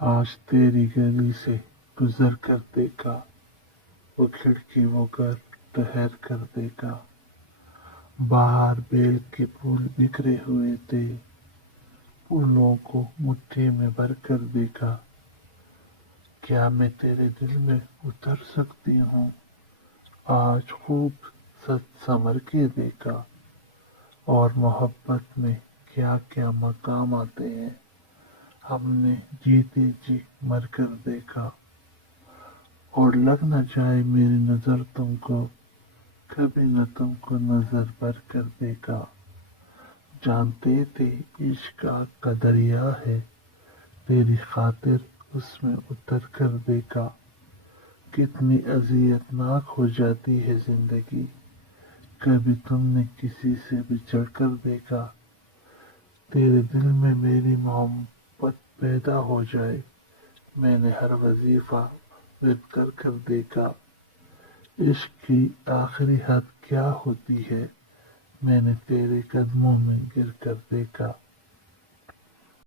آج تیری گلی سے گزر کر دیکھا، وہ کھڑکی وہ گھر ٹھہر کر دیکھا، باہر بیل کے پھول بکھرے ہوئے تھے، پھولوں کو مٹھی میں بھر کر دیکھا۔ کیا میں تیرے دل میں اتر سکتی ہوں؟ آج خوب سج سنور کے دیکھا، اور محبت میں کیا کیا مقام آتے ہیں، ہم نے جیتے جی مر کر دیکھا۔ اور لگ نہ جائے میری نظر تم کو، کبھی نہ تم کو نظر بھر کر دیکھا۔ جانتے تھے عشق آگ کا دریا ہے، تیری خاطر اس میں اتر کر دیکھا۔ کتنی اذیت ناک ہو جاتی ہے زندگی، کبھی تم نے کسی سے بچھڑ کر دیکھا۔ تیرے دل میں میری محبت پیدا ہو جائے، میں نے ہر وظیفہ ورد کر کر دیکھا۔ عشق کی آخری حد کیا ہوتی ہے، میں نے تیرے قدموں میں گر کر دیکھا۔